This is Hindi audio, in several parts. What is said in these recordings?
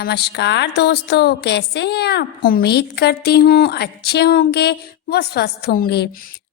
नमस्कार दोस्तों, कैसे हैं आप। उम्मीद करती हूँ अच्छे होंगे व स्वस्थ होंगे।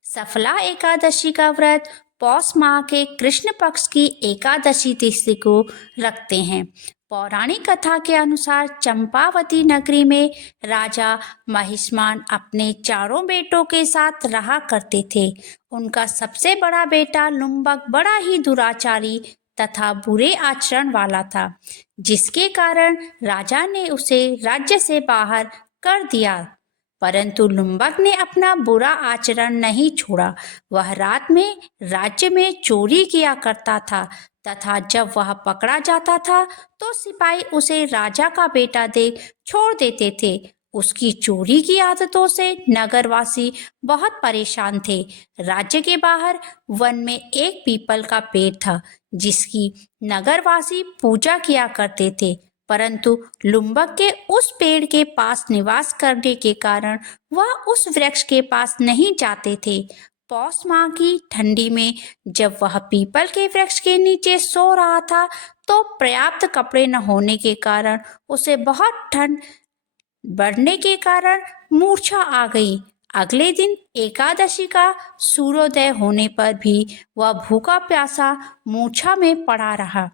सफला एकादशी का व्रत पौष माह के कृष्ण पक्ष की एकादशी तिथि को रखते हैं। पौराणिक कथा के अनुसार चंपावती नगरी में राजा महिष्मान अपने चारों बेटों के साथ रहा करते थे। उनका सबसे बड़ा बेटा लुम्बक बड़ा ही दुराचारी तथा बुरे आचरण वाला था, जिसके कारण राजा ने उसे राज्य से बाहर कर दिया। परंतु लुम्बक ने अपना बुरा आचरण नहीं छोड़ा। वह रात में राज्य में चोरी किया करता था तथा जब वह पकड़ा जाता था तो सिपाही उसे राजा का बेटा देख छोड़ देते थे। उसकी चोरी की आदतों से नगरवासी बहुत परेशान थे। राज्य के बाहर वन में एक पीपल का पेड़ था, जिसकी नगरवासी पूजा किया करते थे। परंतु लुम्बक के उस पेड़ के पास निवास करने के कारण वह उस वृक्ष के पास नहीं जाते थे। पौष माह की ठंडी में जब वह पीपल के वृक्ष के नीचे सो रहा था तो पर्याप्त कपड़े न होने के कारण उसे बहुत ठंड बढ़ने के कारण मूर्छा आ गई। अगले दिन एकादशी का सूर्योदय होने पर भी वह भूखा प्यासा मूर्छा में पड़ा रहा।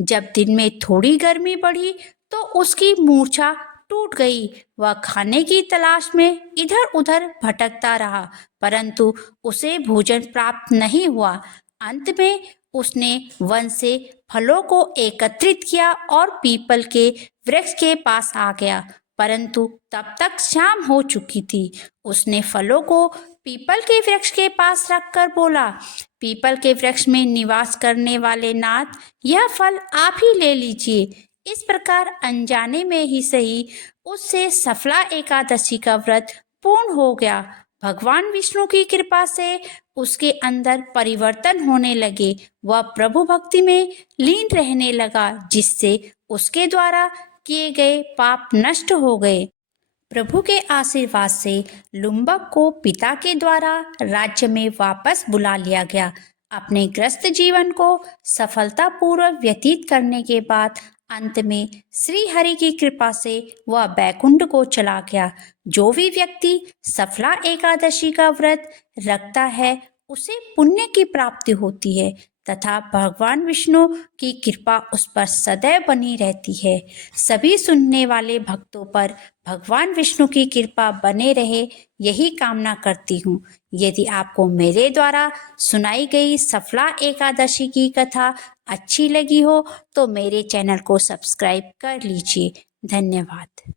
जब दिन में थोड़ी गर्मी बढ़ी तो उसकी मूर्छा टूट गई। वह खाने की तलाश में इधर उधर भटकता रहा, परंतु उसे भोजन प्राप्त नहीं हुआ। अंत में उसने वन से फलों को एकत्रित किया और पीपल के वृक्ष के पास आ गया, परंतु तब तक शाम हो चुकी थी। उसने फलों को पीपल के वृक्ष के पास रखकर बोला, पीपल के वृक्ष में निवास करने वाले नाथ, यह फल आप ही ले लीजिए। इस प्रकार अनजाने में ही सही उससे सफला एकादशी का व्रत पूर्ण हो गया। भगवान विष्णु की कृपा से उसके अंदर परिवर्तन होने लगे। वह प्रभु भक्ति में लीन रहने लगा, जिससे उसके द्वारा किए गए पाप नष्ट हो गए। प्रभु के आशीर्वाद से लुम्बक को पिता के द्वारा राज्य में वापस बुला लिया गया। अपने ग्रस्त जीवन को सफलतापूर्वक व्यतीत करने के बाद अंत में श्री हरि की कृपा से वह बैकुंठ को चला गया। जो भी व्यक्ति सफला एकादशी का व्रत रखता है उसे पुण्य की प्राप्ति होती है तथा भगवान विष्णु की कृपा उस पर सदैव बनी रहती है। सभी सुनने वाले भक्तों पर भगवान विष्णु की कृपा बने रहे, यही कामना करती हूँ। यदि आपको मेरे द्वारा सुनाई गई सफला एकादशी की कथा अच्छी लगी हो तो मेरे चैनल को सब्सक्राइब कर लीजिए। धन्यवाद।